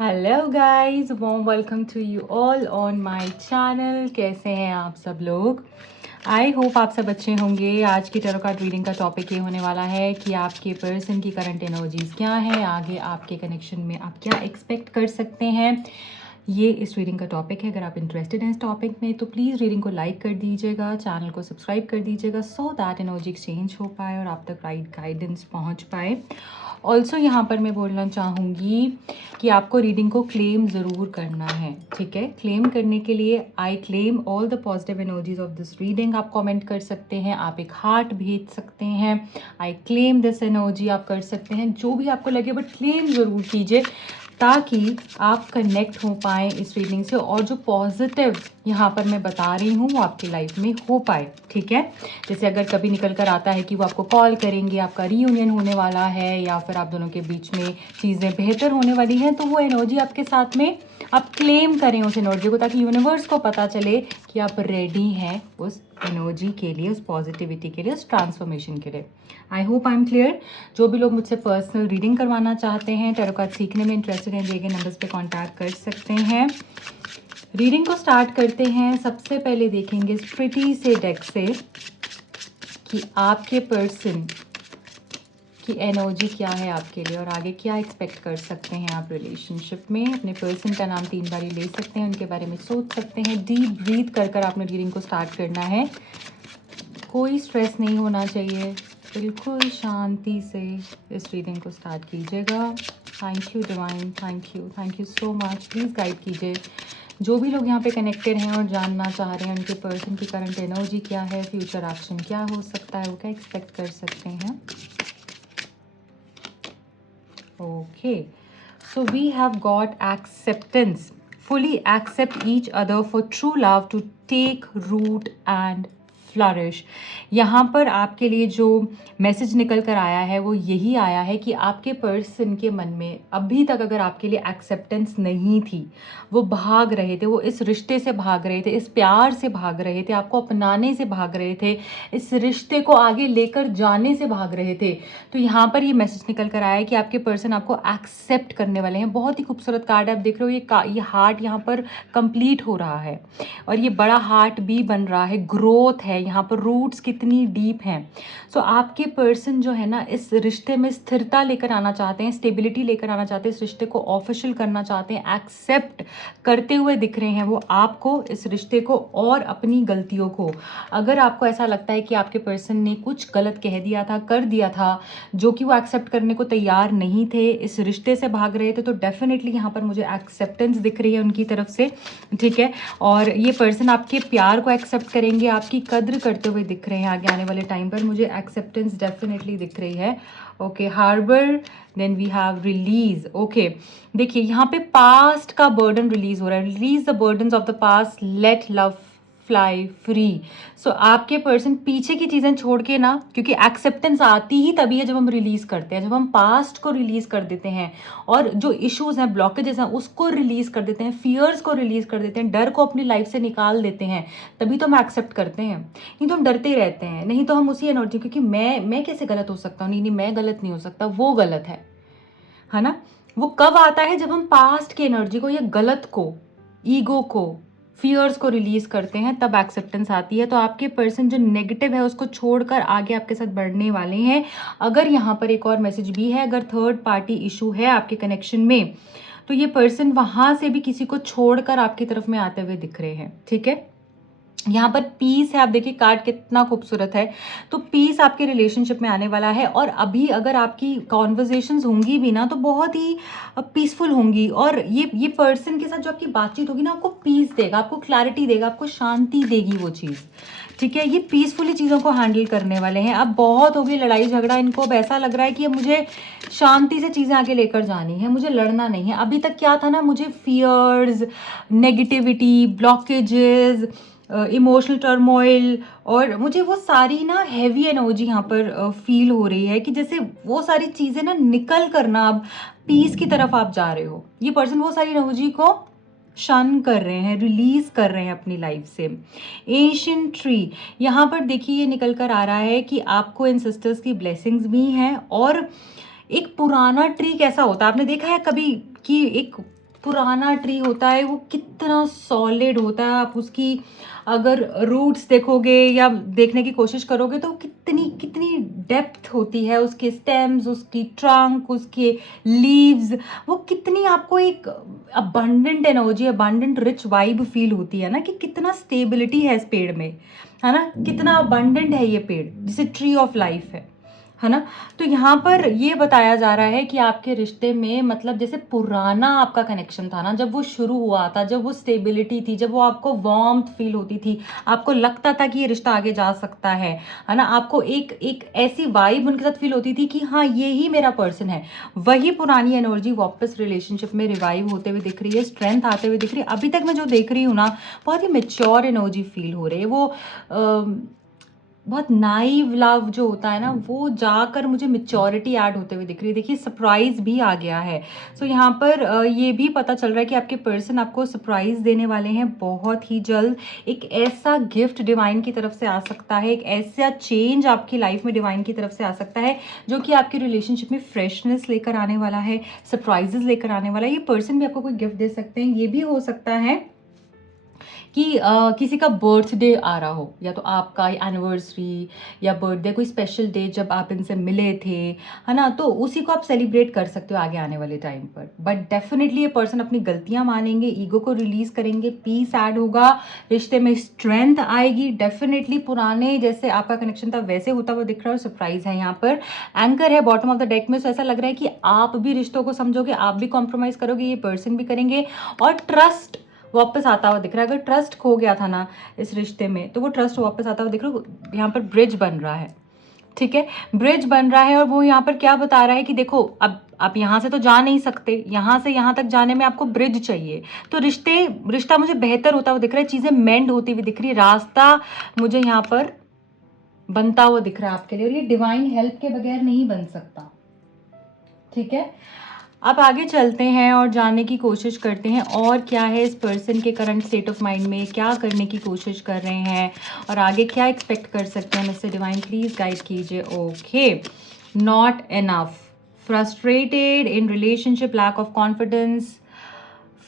Hello guys, warm welcome to you all on my channel. कैसे हैं आप सब लोग? आई होप आप सब अच्छे होंगे। आज की टैरो कार्ड रीडिंग का टॉपिक ये होने वाला है कि आपके पर्सन की करंट एनर्जीज क्या है, आगे आपके कनेक्शन में आप क्या एक्सपेक्ट कर सकते हैं। ये इस रीडिंग का टॉपिक है। अगर आप इंटरेस्टेड हैं इस टॉपिक में तो प्लीज़ रीडिंग को लाइक कर दीजिएगा, चैनल को सब्सक्राइब कर दीजिएगा सो दैट एनर्जी एक्सचेंज हो पाए और आप तक राइट गाइडेंस पहुंच पाए। ऑल्सो यहाँ पर मैं बोलना चाहूँगी कि आपको रीडिंग को क्लेम ज़रूर करना है, ठीक है। क्लेम करने के लिए I claim all the positive energies of this reading आप कमेंट कर सकते हैं, आप एक हार्ट भेज सकते हैं। आई क्लेम दिस एनर्जी आप कर सकते हैं, जो भी आपको लगे, बट क्लेम ज़रूर कीजिए ताकि आप कनेक्ट हो पाए इस रीडिंग से और जो पॉजिटिव यहाँ पर मैं बता रही हूँ वो आपकी लाइफ में हो पाए, ठीक है। जैसे अगर कभी निकल कर आता है कि वो आपको कॉल करेंगे, आपका रीयूनियन होने वाला है या फिर आप दोनों के बीच में चीज़ें बेहतर होने वाली हैं, तो वो एनर्जी आपके साथ में आप क्लेम करें उस एनर्जी को, ताकि यूनिवर्स को पता चले कि आप रेडी हैं उस एनर्जी के लिए, उस पॉजिटिविटी के लिए, उस ट्रांसफॉर्मेशन के लिए। I hope I am clear. जो भी लोग मुझसे पर्सनल रीडिंग करवाना चाहते हैं, टैरो कार्ड सीखने में इंटरेस्टेड हैं, दिए गए नंबर्स पे कांटेक्ट कर सकते हैं। रीडिंग को स्टार्ट करते हैं। सबसे पहले देखेंगे इस प्रिटी से डेक से कि आपके पर्सन की एनर्जी क्या है आपके लिए और आगे क्या एक्सपेक्ट कर सकते हैं आप रिलेशनशिप में। अपने पर्सन का नाम 3 बार ले सकते हैं, उनके बारे में सोच सकते हैं। डीप ब्रीथ कर कर आपने रीडिंग को स्टार्ट करना है। कोई स्ट्रेस नहीं होना चाहिए, बिल्कुल शांति से इस रीडिंग को स्टार्ट कीजिएगा। Thank you divine, thank you so much. Please guide कीजिए जो भी लोग यहाँ पे कनेक्टेड हैं और जानना चाह रहे हैं उनके पर्सन की करंट एनर्जी क्या है, फ्यूचर एक्शन क्या हो सकता है, वो क्या एक्सपेक्ट कर सकते हैं। Okay, so we have got acceptance. Fully accept each other for true love to take root and flourish. यहाँ पर आपके लिए जो मैसेज निकल कर आया है वो यही आया है कि आपके पर्सन के मन में अभी तक अगर आपके लिए एक्सेप्टेंस नहीं थी, वो भाग रहे थे, वो इस रिश्ते से भाग रहे थे, इस प्यार से भाग रहे थे, आपको अपनाने से भाग रहे थे, इस रिश्ते को आगे लेकर जाने से भाग रहे थे, तो यहाँ पर ये मैसेज निकल कर आया है कि आपके पर्सन आपको एक्सेप्ट करने वाले हैं। बहुत ही खूबसूरत कार्ड है, आप देख रहे हो ये हार्ट यहाँ पर कंप्लीट हो रहा है और ये बड़ा हार्ट भी बन रहा है, ग्रोथ है यहाँ पर, रूट्स कितनी डीप हैं। सो आपके पर्सन जो है ना इस रिश्ते में स्थिरता लेकर आना चाहते हैं, स्टेबिलिटी लेकर आना चाहते हैं, इस रिश्ते को ऑफिशियल करना चाहते हैं, एक्सेप्ट करते हुए दिख रहे हैं वो आपको, इस रिश्ते को और अपनी गलतियों को। अगर आपको ऐसा लगता है कि आपके पर्सन ने कुछ गलत कह दिया था, कर दिया था, जो कि वो एक्सेप्ट करने को तैयार नहीं थे, इस रिश्ते से भाग रहे थे, तो डेफिनेटली यहाँ पर मुझे एक्सेप्टेंस दिख रही है उनकी तरफ से, ठीक है। और ये पर्सन आपके प्यार को एक्सेप्ट करेंगे, आपकी कद्र करते हुए दिख रहे हैं आगे आने वाले टाइम पर, मुझे एक्सेप्टेंस डेफिनेटली दिख रही है। Okay, harbour, then we have release. Okay, देखिए यहाँ पे पास्ट का बर्डन रिलीज हो रहा है। Release the burdens of the past, let love fly free. So आपके पर्सन पीछे की चीज़ें छोड़ के ना, क्योंकि एक्सेप्टेंस आती ही तभी है जब हम रिलीज़ करते हैं, जब हम पास्ट को रिलीज़ कर देते हैं और जो इश्यूज हैं, ब्लॉकेजेस हैं, उसको रिलीज़ कर देते हैं, फियर्स को रिलीज़ कर देते हैं, डर को अपनी लाइफ से निकाल देते हैं, तभी तो हम एक्सेप्ट करते हैं। नहीं तो हम डरते ही रहते हैं, नहीं तो हम उसी एनर्जी, क्योंकि मैं कैसे गलत हो सकता हूँ, नहीं मैं गलत नहीं हो सकता, वो गलत है ना। वो कब आता है जब हम पास्ट की एनर्जी को या गलत को, ईगो को, फियर्स को रिलीज करते हैं, तब एक्सेप्टेंस आती है। तो आपके पर्सन जो नेगेटिव है उसको छोड़कर आगे आपके साथ बढ़ने वाले हैं। अगर यहाँ पर एक और मैसेज भी है, अगर थर्ड पार्टी इशू है आपके कनेक्शन में, तो ये पर्सन वहां से भी किसी को छोड़कर आपकी तरफ में आते हुए दिख रहे हैं, ठीक है। यहाँ पर पीस है, आप देखिए कार्ड कितना खूबसूरत है, तो पीस आपके रिलेशनशिप में आने वाला है। और अभी अगर आपकी कॉन्वर्जेशंस होंगी भी ना तो बहुत ही पीसफुल होंगी, और ये पर्सन के साथ जो आपकी बातचीत होगी ना आपको पीस देगा, आपको क्लैरिटी देगा, आपको शांति देगी वो चीज़, ठीक है। ये पीसफुली चीज़ों को हैंडल करने वाले हैं। अब बहुत हो गई लड़ाई झगड़ा, इनको अब ऐसा लग रहा है कि अब मुझे शांति से चीज़ें आगे लेकर जानी है, मुझे लड़ना नहीं है। अभी तक क्या था ना, मुझे fears, negativity, blockages, emotional turmoil, और मुझे वो सारी ना हैवी एनर्जी यहाँ पर फील हो रही है कि जैसे वो सारी चीज़ें ना निकल कर ना अब पीस की तरफ आप जा रहे हो। ये पर्सन वो सारी एनर्जी को शन कर रहे हैं, रिलीज कर रहे हैं अपनी लाइफ से। एंशिएंट ट्री, यहाँ पर देखिए ये निकल कर आ रहा है कि आपको एंसेस्टर्स की ब्लेसिंग्स भी हैं। और एक पुराना ट्री कैसा होता है, आपने देखा है कभी कि एक पुराना ट्री होता है वो कितना सॉलिड होता है, आप उसकी अगर रूट्स देखोगे या देखने की कोशिश करोगे तो कितनी कितनी डेप्थ होती है उसके स्टेम्स, उसकी ट्रंक, उसके लीव्स, वो कितनी आपको एक abundant energy, abundant rich vibe feel होती है ना, कि कितना स्टेबिलिटी है इस पेड़ में, है ना, कितना अबंडेंट है ये पेड़, जिसे ट्री ऑफ लाइफ है ना। तो यहाँ पर ये बताया जा रहा है कि आपके रिश्ते में मतलब जैसे पुराना आपका कनेक्शन था ना, जब वो शुरू हुआ था, जब वो स्टेबिलिटी थी, जब वो आपको वार्मथ फील होती थी, आपको लगता था कि ये रिश्ता आगे जा सकता है ना, आपको एक एक ऐसी वाइब उनके साथ फील होती थी कि हाँ ये ही मेरा पर्सन है, वही पुरानी एनर्जी वापस रिलेशनशिप में रिवाइव होते हुए दिख रही है, स्ट्रेंथ आते हुए दिख रही है। अभी तक मैं जो देख रही हूँ ना, बहुत ही मेच्योर एनर्जी फील हो रही है, वो बहुत नाइव लव जो होता है ना, वो जाकर मुझे मेच्योरिटी ऐड होते हुए दिख रही है। देखिए सरप्राइज भी आ गया है। सो यहाँ पर ये भी पता चल रहा है कि आपके पर्सन आपको सरप्राइज देने वाले हैं बहुत ही जल्द। एक ऐसा गिफ्ट डिवाइन की तरफ से आ सकता है, एक ऐसा चेंज आपकी लाइफ में डिवाइन की तरफ से आ सकता है जो कि आपके रिलेशनशिप में फ्रेशनेस लेकर आने वाला है, सरप्राइजेस लेकर आने वाला है। ये पर्सन भी आपको कोई गिफ्ट दे सकते हैं। ये भी हो सकता है कि किसी का बर्थडे आ रहा हो, या तो आपका एनिवर्सरी या बर्थडे, कोई स्पेशल डे जब आप इनसे मिले थे, है ना, तो उसी को आप सेलिब्रेट कर सकते हो आगे आने वाले टाइम पर। बट डेफिनेटली ये पर्सन अपनी गलतियां मानेंगे, ईगो को रिलीज करेंगे, पीस ऐड होगा, रिश्ते में स्ट्रेंथ आएगी। डेफिनेटली पुराने जैसे आपका कनेक्शन था वैसे होता हुआ दिख रहा है। सरप्राइज है यहाँ पर, एंकर है बॉटम ऑफ द डेक में। सो ऐसा लग रहा है कि आप भी रिश्तों को समझोगे, आप भी कॉम्प्रोमाइज करोगे, ये पर्सन भी करेंगे, और ट्रस्ट वापस आता हुआ दिख रहा है। अगर ट्रस्ट खो गया था ना इस रिश्ते में, तो वो ट्रस्ट वापस आता हुआ दिख रहा है। यहाँ पर ब्रिज बन रहा है, ठीक है, ब्रिज बन रहा है। और वो यहाँ पर क्या बता रहा है कि देखो अब आप यहाँ से तो जा नहीं सकते, यहाँ से यहाँ तक जाने में आपको ब्रिज चाहिए। तो रिश्ता मुझे बेहतर होता हुआ दिख रहा है, चीजें मेंड होती हुई दिख रही है, रास्ता मुझे यहाँ पर बनता हुआ दिख रहा है आपके लिए, और ये डिवाइन हेल्प के बगैर नहीं बन सकता, ठीक है। अब आगे चलते हैं और जानने की कोशिश करते हैं और क्या है इस पर्सन के करंट स्टेट ऑफ माइंड में, क्या करने की कोशिश कर रहे हैं और आगे क्या एक्सपेक्ट कर सकते हैं। मिस्टर डिवाइन प्लीज गाइड कीजिए। Okay, not enough, frustrated in relationship, lack of confidence,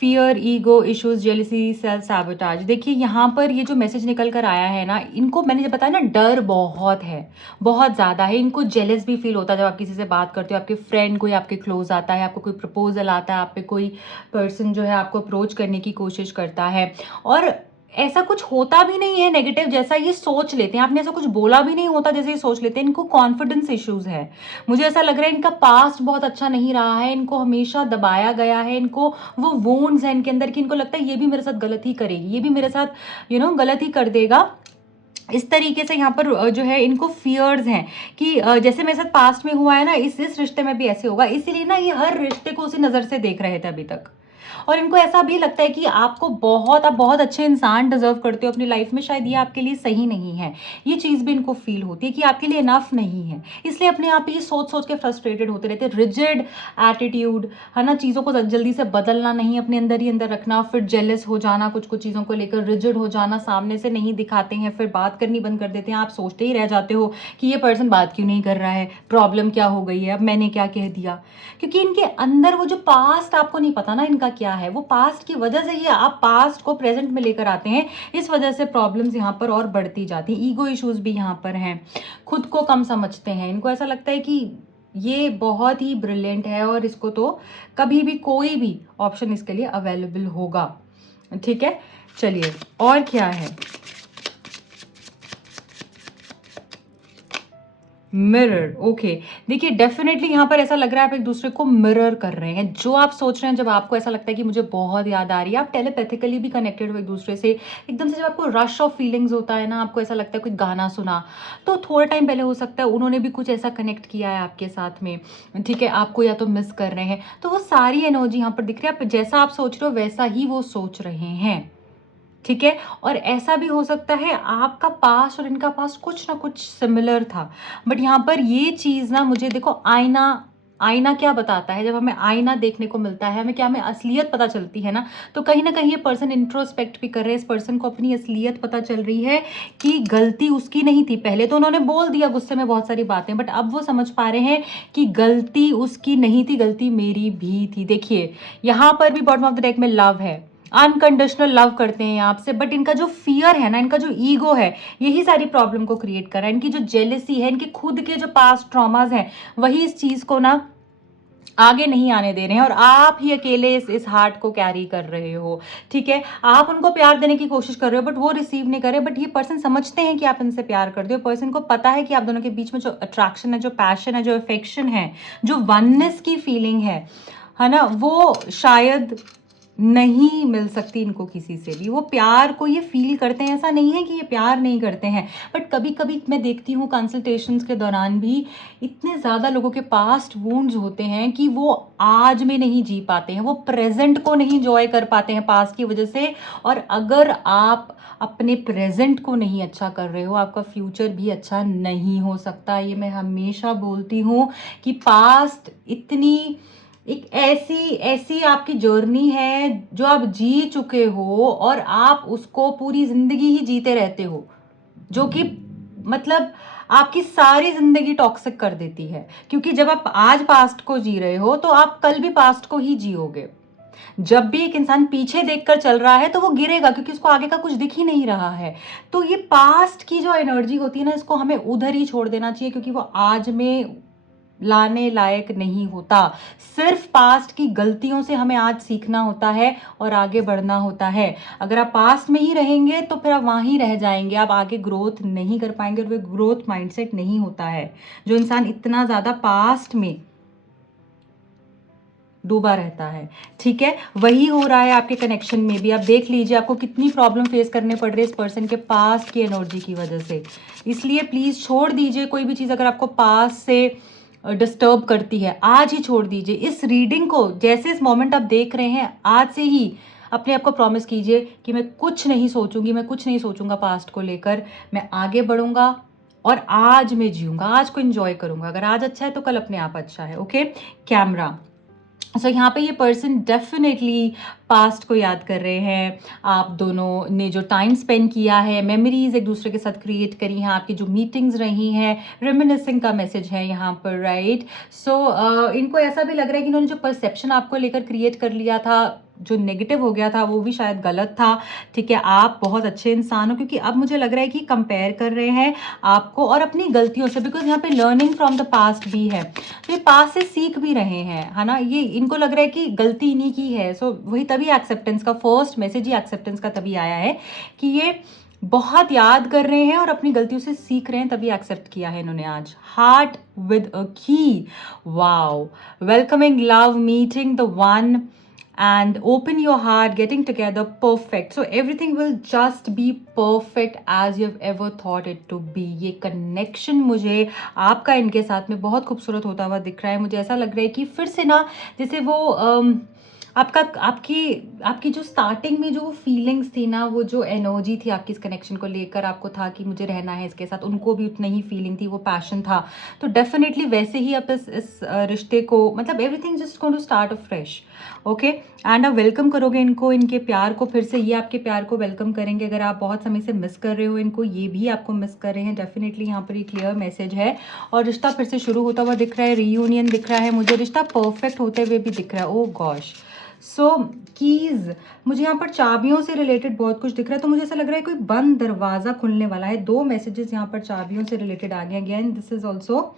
fear, ego issues, jealousy, self sabotage. देखिए यहाँ पर ये जो मैसेज निकल कर आया है ना, इनको मैंने जब बताया ना, डर बहुत है, बहुत ज़्यादा है। इनको जेलस भी फील होता है जब आप किसी से बात करते हो, आपके फ्रेंड कोई आपके क्लोज आता है, आपको कोई प्रपोजल आता है, आप पे कोई पर्सन जो है आपको अप्रोच करने की कोशिश करता है, और ऐसा कुछ होता भी नहीं है नेगेटिव जैसा ये सोच लेते हैं। आपने ऐसा कुछ बोला भी नहीं होता जैसे ये सोच लेते हैं। इनको कॉन्फिडेंस इश्यूज है। मुझे ऐसा लग रहा है इनका पास्ट बहुत अच्छा नहीं रहा है, इनको हमेशा दबाया गया है, इनको वो वोन्स है इनके अंदर कि इनको लगता है ये भी मेरे साथ गलत ही करेगी, ये भी मेरे साथ गलत ही कर देगा। इस तरीके से यहाँ पर जो है इनको फियर्स हैं कि जैसे मेरे साथ पास्ट में हुआ है ना, इस रिश्ते में भी ऐसे होगा। इसीलिए ना ये हर रिश्ते को उसी नज़र से देख रहे थे अभी तक। और इनको ऐसा भी लगता है कि आप बहुत अच्छे इंसान डिजर्व करते हो अपनी लाइफ में, शायद ये आपके लिए सही नहीं है। ये चीज़ भी इनको फील होती है कि आपके लिए इनफ नहीं है, इसलिए अपने आप ही सोच सोच के फ्रस्ट्रेटेड होते रहते हैं। रिजिड एटीट्यूड, है ना, चीज़ों को जल्दी से बदलना नहीं, अपने अंदर ही अंदर रखना, फिर जेलस हो जाना कुछ कुछ चीज़ों को लेकर, रिजिड हो जाना, सामने से नहीं दिखाते हैं, फिर बात करनी बंद कर देते हैं। आप सोचते ही रह जाते हो कि ये पर्सन बात क्यों नहीं कर रहा है, प्रॉब्लम क्या हो गई है, अब मैंने क्या कह दिया। क्योंकि इनके अंदर वो जो पास्ट आपको नहीं पता ना इनका क्या है, वो पास्ट की वजह से ही आप पास्ट को प्रेजेंट में लेकर आते हैं, इस वजह से प्रॉब्लम्स यहाँ पर और बढ़ती जाती हैं। ईगो इश्यूज भी यहाँ पर हैं, खुद को कम समझते हैं, इनको ऐसा लगता है कि ये बहुत ही ब्रिलियंट है और इसको तो कभी भी कोई भी ऑप्शन इसके लिए अवेलेबल होगा, ठीक है। चलिए और क्या है। Mirror, okay. देखिए डेफिनेटली यहाँ पर ऐसा लग रहा है आप एक दूसरे को मिरर कर रहे हैं। जो आप सोच रहे हैं, जब आपको ऐसा लगता है कि मुझे बहुत याद आ रही है, आप टेलीपैथिकली भी कनेक्टेड हो एक दूसरे से एकदम से। जब आपको रश ऑफ फीलिंग्स होता है ना, आपको ऐसा लगता है कोई गाना सुना, तो थोड़ा टाइम पहले हो सकता है उन्होंने भी कुछ ऐसा कनेक्ट किया है आपके साथ में, ठीक है, आपको या तो मिस कर रहे हैं। तो वो सारी एनर्जी यहाँ पर दिख रही है। आप जैसा आप सोच रहे हो वैसा ही वो सोच रहे हैं, ठीक है। और ऐसा भी हो सकता है आपका पास्ट और इनका पास्ट कुछ ना कुछ सिमिलर था, बट यहाँ पर ये चीज़ ना मुझे देखो आईना आईना क्या बताता है, जब हमें आईना देखने को मिलता है, हमें क्या, हमें असलियत पता चलती है ना, तो कहीं ना कहीं ये पर्सन इंट्रोस्पेक्ट भी कर रहे हैं, इस पर्सन को अपनी असलियत पता चल रही है कि गलती उसकी नहीं थी। पहले तो उन्होंने बोल दिया गुस्से में बहुत सारी बातें, बट अब वो समझ पा रहे हैं कि गलती उसकी नहीं थी, गलती मेरी भी थी। देखिए यहाँ पर भी बॉटम ऑफ द डेक में लव है, अनकंडीशनल लव करते हैं आपसे, बट इनका जो फियर है ना, इनका जो ईगो है, यही सारी प्रॉब्लम को क्रिएट कर रहा है। इनकी जो जेलेसी है, इनके खुद के जो पास्ट ट्रॉमास हैं, वही इस चीज को ना आगे नहीं आने दे रहे हैं, और आप ही अकेले इस हार्ट को कैरी कर रहे हो। ठीक है, आप उनको प्यार देने की कोशिश कर रहे हो, बट वो रिसीव नहीं कर रहे, बट ये पर्सन समझते हैं कि आप इनसे प्यार करते हो। पर्सन को पता है कि आप दोनों के बीच में जो अट्रैक्शन है, जो पैशन है, जो अफेक्शन है, जो वननेस की फीलिंग है ना, वो शायद नहीं मिल सकती इनको किसी से भी। वो प्यार को ये फील करते हैं, ऐसा नहीं है कि ये प्यार नहीं करते हैं, बट कभी कभी मैं देखती हूँ कंसल्टेशंस के दौरान भी इतने ज़्यादा लोगों के पास्ट वुंड्स होते हैं कि वो आज में नहीं जी पाते हैं, वो प्रेजेंट को नहीं एंजॉय कर पाते हैं पास्ट की वजह से। और अगर आप अपने प्रेजेंट को नहीं अच्छा कर रहे हो, आपका फ्यूचर भी अच्छा नहीं हो सकता। ये मैं हमेशा बोलती हूँ कि पास्ट इतनी एक ऐसी ऐसी आपकी जर्नी है जो आप जी चुके हो, और आप उसको पूरी जिंदगी ही जीते रहते हो, जो कि मतलब आपकी सारी जिंदगी टॉक्सिक कर देती है। क्योंकि जब आप आज पास्ट को जी रहे हो, तो आप कल भी पास्ट को ही जियोगे। जब भी एक इंसान पीछे देखकर चल रहा है, तो वो गिरेगा, क्योंकि उसको आगे का कुछ दिख ही नहीं रहा है। तो ये पास्ट की जो एनर्जी होती है ना, इसको हमें उधर ही छोड़ देना चाहिए, क्योंकि वो आज में लाने लायक नहीं होता। सिर्फ पास्ट की गलतियों से हमें आज सीखना होता है और आगे बढ़ना होता है। अगर आप पास्ट में ही रहेंगे तो फिर आप वहीं रह जाएंगे, आप आगे ग्रोथ नहीं कर पाएंगे, और वो ग्रोथ माइंडसेट नहीं होता है। जो इंसान इतना ज्यादा पास्ट में डूबा रहता है, ठीक है, वही हो रहा है आपके कनेक्शन में भी। आप देख लीजिए आपको कितनी प्रॉब्लम फेस करने पड़ रही है इस पर्सन के पास्ट की एनर्जी की वजह से। इसलिए प्लीज छोड़ दीजिए कोई भी चीज, अगर आपको पास्ट से डिस्टर्ब करती है, आज ही छोड़ दीजिए इस रीडिंग को। जैसे इस मोमेंट आप देख रहे हैं, आज से ही अपने आप को प्रॉमिस कीजिए कि मैं कुछ नहीं सोचूंगी, मैं कुछ नहीं सोचूंगा पास्ट को लेकर, मैं आगे बढ़ूंगा और आज मैं जीऊंगा, आज को एंजॉय करूंगा। अगर आज अच्छा है तो कल अपने आप अच्छा है। Okay, camera. सो यहाँ पे ये पर्सन डेफिनेटली पास्ट को याद कर रहे हैं। आप दोनों ने जो टाइम स्पेंड किया है, मेमोरीज एक दूसरे के साथ क्रिएट करी हैं, आपकी जो मीटिंग्स रही हैं, रेमिनिसिंग का मैसेज है यहाँ पर, राइट। सो इनको ऐसा भी लग रहा है कि इन्होंने जो परसेप्शन आपको लेकर क्रिएट कर लिया था, जो नेगेटिव हो गया था, वो भी शायद गलत था। ठीक है, आप बहुत अच्छे इंसान हो, क्योंकि अब मुझे लग रहा है कि कंपेयर कर रहे हैं आपको और अपनी गलतियों से, बिकॉज यहाँ पे लर्निंग फ्रॉम द पास्ट भी है। तो ये पास्ट से सीख भी रहे हैं, है ना। ये इनको लग रहा है कि गलती इन्हीं की है। सो वही तभी एक्सेप्टेंस का फर्स्ट मैसेज ही एक्सेप्टेंस का तभी आया है कि ये बहुत याद कर रहे हैं और अपनी गलतियों से सीख रहे हैं, तभी एक्सेप्ट किया है इन्होंने आज। हार्ट विद अ की, wow, welcoming love, meeting the one and open your heart, getting together, perfect. So everything will just be perfect as you've ever thought it to be. ये connection मुझे आपका इनके साथ में बहुत खूबसूरत होता हुआ दिख रहा है। मुझे ऐसा लग रहा है कि फिर से ना, जैसे वो आपका आपकी आपकी जो स्टार्टिंग में जो फीलिंग्स थी ना, वो जो एनर्जी थी आपकी इस कनेक्शन को लेकर, आपको था कि मुझे रहना है इसके साथ, उनको भी उतना ही फीलिंग थी, वो पैशन था। तो डेफिनेटली वैसे ही आप इस रिश्ते को, मतलब everything just going to start fresh. Okay, and आप वेलकम करोगे इनको, इनके प्यार को, फिर से ये आपके प्यार को वेलकम करेंगे। अगर आप बहुत समय से मिस कर रहे हो इनको, ये भी आपको मिस कर रहे हैं। डेफिनेटली यहाँ पर ये क्लियर मैसेज है, और रिश्ता फिर से शुरू होता हुआ दिख रहा है, रीयूनियन दिख रहा है मुझे, रिश्ता परफेक्ट होते हुए भी दिख रहा है। Oh gosh. सो कीज, मुझे यहाँ पर चाबियों से रिलेटेड बहुत कुछ दिख रहा है, तो मुझे ऐसा लग रहा है कोई बंद दरवाजा खुलने वाला है। दो मैसेजेस यहाँ पर चाबियों से रिलेटेड आ गए। Again this is also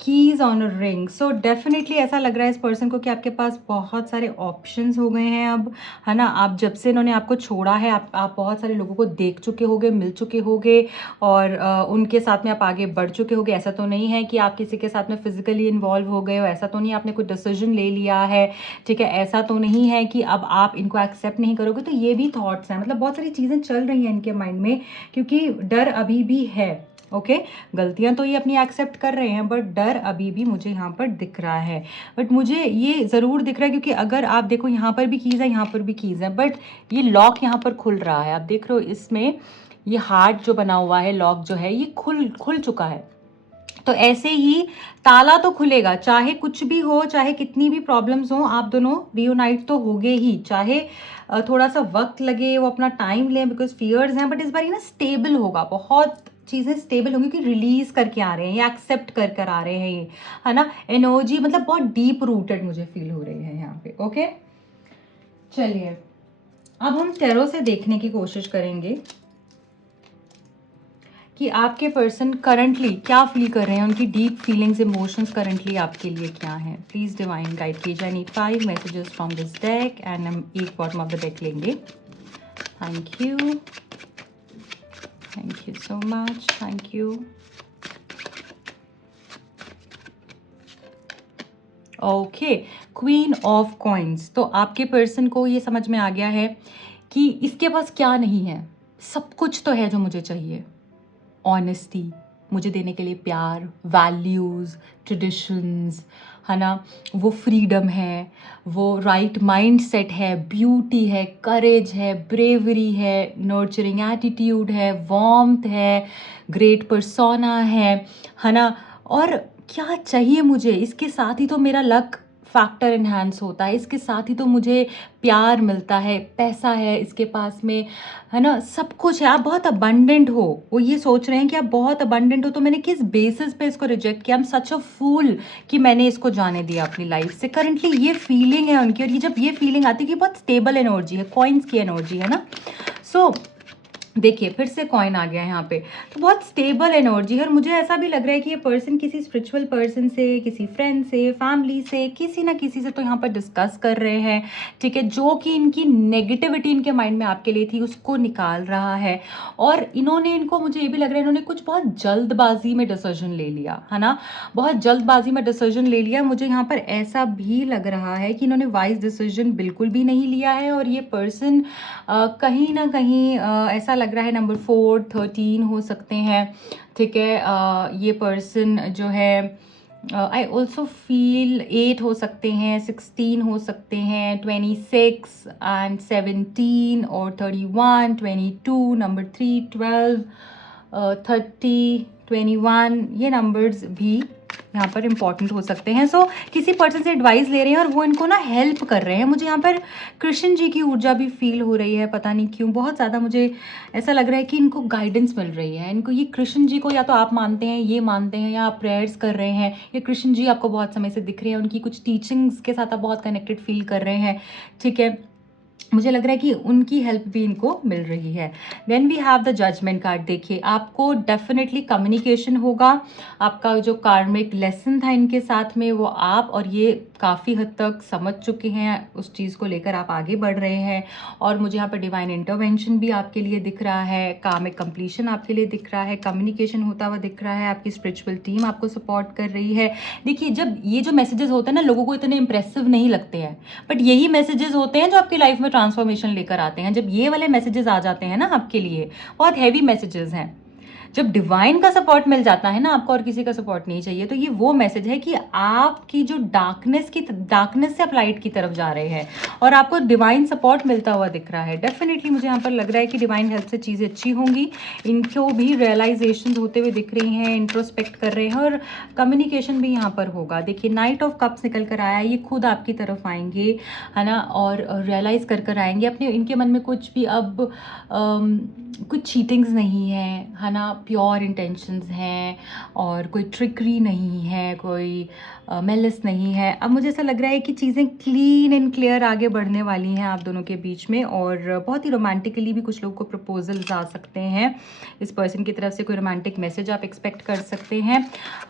keys on a ring. So definitely ऐसा लग रहा है इस पर्सन को कि आपके पास बहुत सारे ऑप्शंस हो गए हैं अब, है ना। आप जब से इन्होंने आपको छोड़ा है, आप बहुत सारे लोगों को देख चुके होगे, मिल चुके होगे, और उनके साथ में आप आगे बढ़ चुके होगे। ऐसा तो नहीं है कि आप किसी के साथ में फिजिकली इन्वॉल्व हो गए हो, ऐसा तो नहीं आपने कोई डिसीजन ले लिया है, ठीक है, ऐसा तो नहीं है कि अब आप इनको एक्सेप्ट नहीं करोगे। तो ये भी थॉट्स हैं, मतलब बहुत सारी चीज़ें चल रही हैं इनके माइंड में, क्योंकि डर अभी भी है। ओके, गलतियां तो ये अपनी एक्सेप्ट कर रहे हैं, बट डर अभी भी मुझे यहाँ पर दिख रहा है। बट मुझे ये ज़रूर दिख रहा है, क्योंकि अगर आप देखो यहाँ पर भी कीज़ है, यहाँ पर भी कीज़ है, बट ये लॉक यहाँ पर खुल रहा है। आप देख रहे हो इसमें ये हार्ट जो बना हुआ है, लॉक जो है ये खुल चुका है। तो ऐसे ही ताला तो खुलेगा, चाहे कुछ भी हो, चाहे कितनी भी प्रॉब्लम्स हो, आप दोनों रियूनाइट तो होगे ही, चाहे थोड़ा सा वक्त लगे, वो अपना टाइम लें, बिकॉज फियर्स हैं, बट इस बार ये ना स्टेबल होगा, बहुत चीज़ें स्टेबल होंगी, कि रिलीज करके आ रहे हैं या एक्सेप्ट कर कर आ रहे हैं ये, है ना। एनर्जी मतलब बहुत डीप रूटेड मुझे फील हो रही है यहाँ पे। ओके, चलिए अब हम टैरो से देखने की कोशिश करेंगे कि आपके पर्सन करंटली क्या फील कर रहे हैं, उनकी डीप फीलिंग्स, इमोशंस करंटली आपके लिए क्या हैं। प्लीज डिवाइन गाइड कीजिए। I need 5 messages from this deck and हम एक बॉटम ऑफ द डेक लेंगे। Thank you, thank you so much, thank you. Okay, queen of coins. तो आपके पर्सन को ये समझ में आ गया है कि इसके पास क्या नहीं है, सब कुछ तो है जो मुझे चाहिए। ऑनेस्टी, मुझे देने के लिए प्यार, वैल्यूज़, ट्रेडिशंस, है ना, वो फ्रीडम है, वो राइट माइंड सेट है, ब्यूटी है, करेज है, ब्रेवरी है, नर्चरिंग एटीट्यूड है, वार्मथ है, ग्रेट पर्सोना है ना। और क्या चाहिए मुझे, इसके साथ ही तो मेरा लक फैक्टर इन्हांस होता है, इसके साथ ही तो मुझे प्यार मिलता है, पैसा है इसके पास में, है ना, सब कुछ है। आप बहुत अबंडेंट हो, वो ये सोच रहे हैं कि आप बहुत अबंडेंट हो, तो मैंने किस बेसिस पे इसको रिजेक्ट किया, आई एम सच अ फूल कि मैंने इसको जाने दिया अपनी लाइफ से। करंटली ये फीलिंग है उनकी, और ये जब ये फीलिंग आती है कि बहुत स्टेबल एनर्जी है, कॉइन्स की एनर्जी है ना। सो देखिए फिर से कॉइन आ गया है यहाँ पे, तो बहुत स्टेबल एनर्जी है। और मुझे ऐसा भी लग रहा है कि ये पर्सन किसी स्पिरिचुअल पर्सन से, किसी फ्रेंड से, फैमिली से, किसी ना किसी से तो यहाँ पर डिस्कस कर रहे हैं, ठीक है, जो कि इनकी नेगेटिविटी इनके माइंड में आपके लिए थी उसको निकाल रहा है। और इन्होंने, इनको मुझे ये भी लग रहा है इन्होंने कुछ बहुत जल्दबाजी में डिसीजन ले लिया, है ना, बहुत जल्दबाजी में डिसीजन ले लिया। मुझे यहाँ पर ऐसा भी लग रहा है कि इन्होंने वाइज डिसीजन बिल्कुल भी नहीं लिया है। और ये पर्सन कहीं ना कहीं ऐसा लग रहा है नंबर 4, 13 हो सकते हैं, ठीक है। ये पर्सन जो है आई ऑल्सो फील 8 हो सकते हैं, 16 हो सकते हैं, 26 एंड 17 और 31, 22, नंबर 3, 12, 30, 21, ये नंबर्स भी यहाँ पर इंपॉर्टेंट हो सकते हैं। सो किसी पर्सन से एडवाइस ले रहे हैं और वो इनको ना हेल्प कर रहे हैं। मुझे यहाँ पर कृष्ण जी की ऊर्जा भी फील हो रही है, पता नहीं क्यों, बहुत ज़्यादा मुझे ऐसा लग रहा है कि इनको गाइडेंस मिल रही है। इनको ये कृष्ण जी को या तो आप मानते हैं, ये मानते हैं, या आप प्रेयर्स कर रहे हैं, ये कृष्ण जी आपको बहुत समय से दिख रहे हैं, उनकी कुछ टीचिंग्स के साथ आप बहुत कनेक्टेड फील कर रहे हैं, ठीक है। मुझे लग रहा है कि उनकी हेल्प भी इनको मिल रही है। Then we have the judgement card. देखिए आपको डेफिनेटली कम्युनिकेशन होगा, आपका जो कार्मिक लेसन था इनके साथ में वो आप और ये काफ़ी हद तक समझ चुके हैं, उस चीज़ को लेकर आप आगे बढ़ रहे हैं। और मुझे यहाँ पर डिवाइन इंटरवेंशन भी आपके लिए दिख रहा है, कार्मिक कंप्लीशन आपके लिए दिख रहा है, कम्युनिकेशन होता हुआ दिख रहा है, आपकी स्पिरिचुअल टीम आपको सपोर्ट कर रही है। देखिए जब ये जो मैसेजेस होते हैं ना, लोगों को इतने इंप्रेसिव नहीं लगते हैं, बट यही मैसेजेस होते हैं जो आपकी लाइफ में ट्रांसफॉर्मेशन लेकर आते हैं। जब ये वाले मैसेजेस आ जाते हैं ना आपके लिए, बहुत हैवी मैसेजेस हैं, जब डिवाइन का सपोर्ट मिल जाता है ना आपको और किसी का सपोर्ट नहीं चाहिए, तो ये वो मैसेज है कि आपकी जो डार्कनेस से आप लाइट की तरफ जा रहे हैं और आपको डिवाइन सपोर्ट मिलता हुआ दिख रहा है। डेफिनेटली मुझे यहाँ पर लग रहा है कि डिवाइन हेल्प से चीज़ें अच्छी होंगी, इनको भी रियलाइजेशन होते हुए दिख रही हैं, इंट्रोस्पेक्ट कर रहे हैं और कम्युनिकेशन भी यहाँ पर होगा। देखिए नाइट ऑफ कप्स निकल कर आया, ये खुद आपकी तरफ आएंगे, है ना, और रियलाइज़ कर आएंगे अपने, इनके मन में कुछ भी अब कुछ चीटिंग्स नहीं है ना, प्योर इंटेंशंस हैं और कोई ट्रिकरी नहीं है, कोई मेलिस नहीं है। अब मुझे ऐसा लग रहा है कि चीज़ें क्लीन एंड क्लियर आगे बढ़ने वाली हैं आप दोनों के बीच में, और बहुत ही रोमांटिकली भी कुछ लोगों को प्रपोजल्स आ सकते हैं, इस पर्सन की तरफ से कोई रोमांटिक मैसेज आप एक्सपेक्ट कर सकते हैं,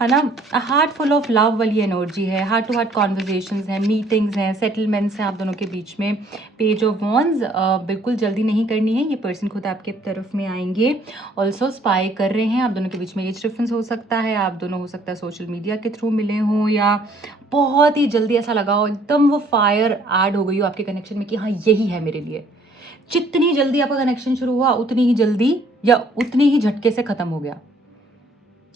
है ना। हार्ट फुल ऑफ लव वाली एनर्जी है, हार्ट टू हार्ट कॉन्वर्जेशंस हैं, मीटिंग्स हैं, सेटलमेंट्स हैं आप दोनों के बीच में। पेज ऑफ वॉन्ड्स बिल्कुल जल्दी नहीं करनी है, ये पर्सन खुद आपके तरफ में आएंगे। ऑल्सो स्पाई कर रहे हैं, आप दोनों के बीच में एज डिफरेंस हो सकता है, आप दोनों हो सकता है सोशल मीडिया के थ्रू मिले हों, या बहुत ही जल्दी ऐसा लगा हो, एकदम वो फायर ऐड हो गई हो आपके कनेक्शन में कि हाँ यही है मेरे लिए। जितनी जल्दी आपका कनेक्शन शुरू हुआ उतनी ही जल्दी या उतनी ही झटके से खत्म हो गया,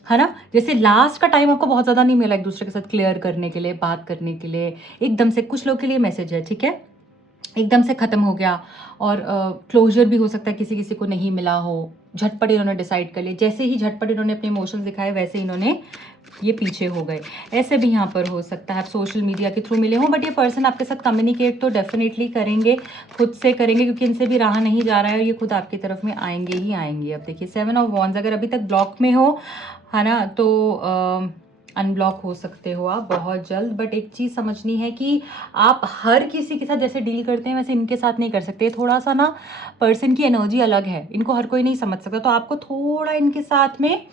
है ना। जैसे लास्ट का टाइम आपको बहुत ज़्यादा नहीं मिला एक दूसरे के साथ क्लियर करने के लिए, बात करने के लिए, एकदम से कुछ लोग के लिए मैसेज है, ठीक है, एकदम से ख़त्म हो गया। और क्लोजर भी हो सकता है, किसी किसी को नहीं मिला हो, झटपट इन्होंने डिसाइड कर लिया, जैसे ही झटपट इन्होंने अपने इमोशंस दिखाए वैसे इन्होंने ये पीछे हो गए, ऐसे भी यहाँ पर हो सकता है। आप सोशल मीडिया के थ्रू मिले हों, बट ये पर्सन आपके साथ कम्युनिकेट तो डेफिनेटली करेंगे, खुद से करेंगे, क्योंकि इनसे भी रहा नहीं जा रहा है और ये खुद आपकी तरफ में आएंगे ही आएंगे। अब देखिए 7 ऑफ वॉन्ड्स, अगर अभी तक ब्लॉक में हो, है ना, तो अनब्लॉक हो सकते हो आप बहुत जल्द। बट एक चीज़ समझनी है कि आप हर किसी के साथ जैसे डील करते हैं वैसे इनके साथ नहीं कर सकते। थोड़ा सा ना पर्सन की एनर्जी अलग है, इनको हर कोई नहीं समझ सकता, तो आपको थोड़ा इनके साथ में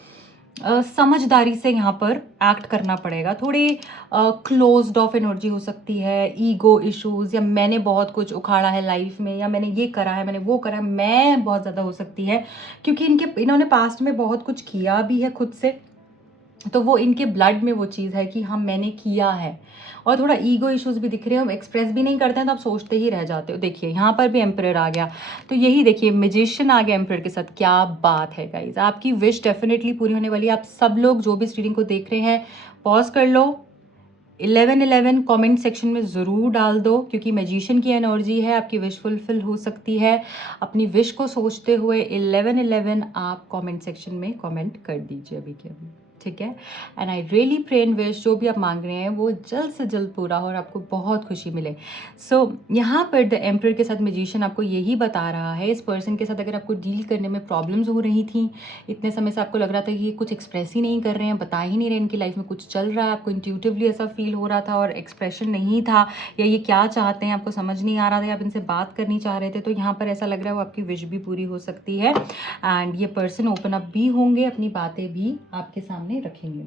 समझदारी से यहाँ पर एक्ट करना पड़ेगा। थोड़ी क्लोज्ड ऑफ एनर्जी हो सकती है, ईगो इश्यूज, या मैंने बहुत कुछ उखाड़ा है लाइफ में, या मैंने ये करा है, मैंने वो करा है, मैं बहुत ज़्यादा हो सकती है, क्योंकि इन्होंने पास्ट में बहुत कुछ किया भी है खुद से, तो वो इनके ब्लड में वो चीज़ है कि हाँ मैंने किया है। और थोड़ा ईगो इश्यूज भी दिख रहे हैं, हम एक्सप्रेस भी नहीं करते हैं तो आप सोचते ही रह जाते हो। देखिए यहाँ पर भी एम्परर आ गया, तो यही देखिए मैजिशियन आ गया एम्परर के साथ। क्या बात है गाइज, आपकी विश डेफिनेटली पूरी होने वाली है। आप सब लोग जो भी इस रीडिंग को देख रहे हैं, पॉज कर लो, 1111 कमेंट सेक्शन में ज़रूर डाल दो, क्योंकि मैजिशियन की एनर्जी है, आपकी विश फुलफिल हो सकती है। अपनी विश को सोचते हुए 1111 आप कमेंट सेक्शन में कमेंट कर दीजिए अभी के अभी, ठीक है। And I really pray and wish जो भी आप मांग रहे हैं वो जल्द से जल्द पूरा हो और आपको बहुत खुशी मिले। सो यहाँ पर द एम्परर के साथ मैजिशियन आपको यही बता रहा है, इस पर्सन के साथ अगर आपको डील करने में प्रॉब्लम्स हो रही थी, इतने समय से आपको लग रहा था कि ये कुछ एक्सप्रेस ही नहीं कर रहे हैं, बता ही नहीं रहे इनकी लाइफ में कुछ चल रहा है, आपको इंट्यूटिवली ऐसा फील हो रहा था और एक्सप्रेशन नहीं था, या ये क्या चाहते हैं आपको समझ नहीं आ रहा था, आप इनसे बात करनी चाह रहे थे, तो यहाँ पर ऐसा लग रहा है वो आपकी विश भी पूरी हो सकती है। एंड ये पर्सन ओपन अप भी होंगे, अपनी बातें भी आपके सामने रखेंगे।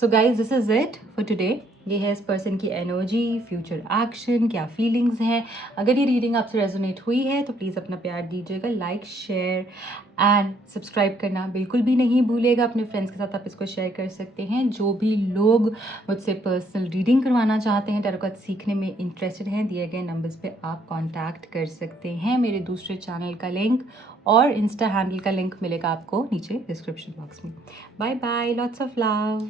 So guys this is it for today. ये है इस पर्सन की एनर्जी, फ्यूचर एक्शन, क्या फीलिंग्स हैं। अगर ये रीडिंग आपसे रेजोनेट हुई है तो प्लीज़ अपना प्यार दीजिएगा, लाइक शेयर एंड सब्सक्राइब करना बिल्कुल भी नहीं भूलिएगा। अपने फ्रेंड्स के साथ आप इसको शेयर कर सकते हैं। जो भी लोग मुझसे पर्सनल रीडिंग करवाना चाहते हैं, टैरो कार्ड सीखने में इंटरेस्टेड हैं, दिए गए नंबर्स पे आप कांटेक्ट कर सकते हैं। मेरे दूसरे चैनल का लिंक और इंस्टा हैंडल का लिंक मिलेगा आपको नीचे डिस्क्रिप्शन बॉक्स में। Bye bye, lots of love.